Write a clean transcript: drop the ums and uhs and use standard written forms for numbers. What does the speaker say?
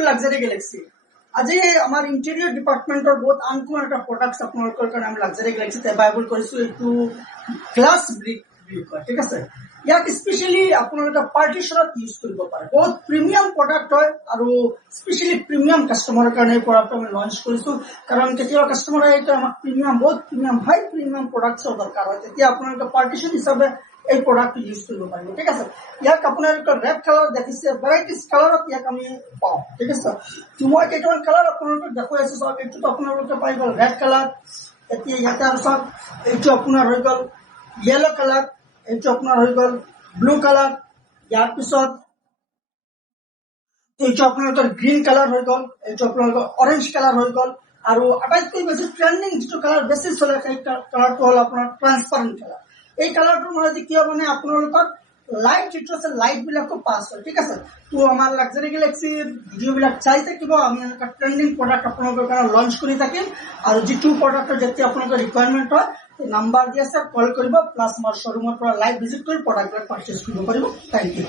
Two luxury Galaxy. আজি আমাৰ interior ডিপাৰ্টমেণ্টৰ বহুত আনকমন এটা প্ৰডাক্ট আপোনালোকৰ কাৰণে আমি লাক্সাৰি গেলেক্সিত এভাইলেবল কৰিছোঁ। এইটো গ্লাছ ব্ৰিক বুলি কয়, ঠিক আছে। ইয়াক স্পেচিয়েলি আপোনালোকে পাৰ্টিশ্যনত ইউজ কৰিব পাৰে। বহুত প্ৰিমিয়াম প্ৰডাক্ট হয় আৰু স্পেচিয়েলি প্ৰিমিয়াম কাষ্টমাৰৰ কাৰণে এই প্ৰডাক্টটো আমি লঞ্চ কৰিছোঁ। কাৰণ কেতিয়াবা কাষ্টমাৰে এইটো আমাক প্ৰিমিয়াম, বহুত প্ৰিমিয়াম, হাই প্ৰিমিয়াম প্ৰডাক্টছৰ দৰকাৰ হয়, তেতিয়া আপোনালোকে পাৰ্টিশ্যন হিচাপে এই প্ৰডাক্টটো ইউজ কৰিব পাৰিব, ঠিক আছে। ইয়াক আপোনালোকৰ ৰেড কালাৰ দেখিছে, ভেৰাইটিজ কালাৰত ইয়াক আমি পাওঁ, ঠিক আছে। মই কেইটামান কালাৰ আপোনালোকক দেখুৱাই আছো। চাওক, এইটোতো আপোনালোকে পাই গ'ল ৰেড কালাৰ। এতিয়া ইয়াতে আৰু চাওক, এইটো আপোনাৰ হৈ গ'ল য়েলো কালাৰ, এইটো আপোনাৰ হৈ গ'ল ব্লু কালাৰ, ইয়াৰ পিছত এইটো আপোনালোকৰ গ্ৰীণ কালাৰ হৈ গ'ল, এইটো আপোনালোকৰ অৰেঞ্জ কালাৰ হৈ গ'ল, আৰু আটাইতকৈ বেছি ট্ৰেণ্ডিং যিটো কালাৰ বেছি চলে সেই কালাৰটো হ'ল আপোনাৰ ট্ৰান্সপাৰেণ্ট কালাৰ। এই কালাৰটোৰ মাজতে কিয় মানে আপোনালোকৰ লাইট যিটো আছে লাইট বিলাকো পাছ হয়, ঠিক আছে। তো আমাৰ লাক্সাৰি গেলেক্সিৰ ভিডিঅ' বিলাক চাই থাকিব, আমি এনেকুৱা ট্ৰেণ্ডিং প্ৰডাক্ট আপোনালোকৰ কাৰণে লঞ্চ কৰি থাকিম। আৰু যিটো প্ৰডাক্টৰ যেতিয়া আপোনালোকৰ ৰিকুৱাৰমেণ্ট হয় নাম্বাৰ দি আছে, কল কৰিব, প্লাছ আমাৰ শ্বৰুমৰ পৰা লাইভ ভিজিট কৰি প্ৰডাক্টবিলাক পাৰ্চেছ কৰিব পাৰিব। Thank U.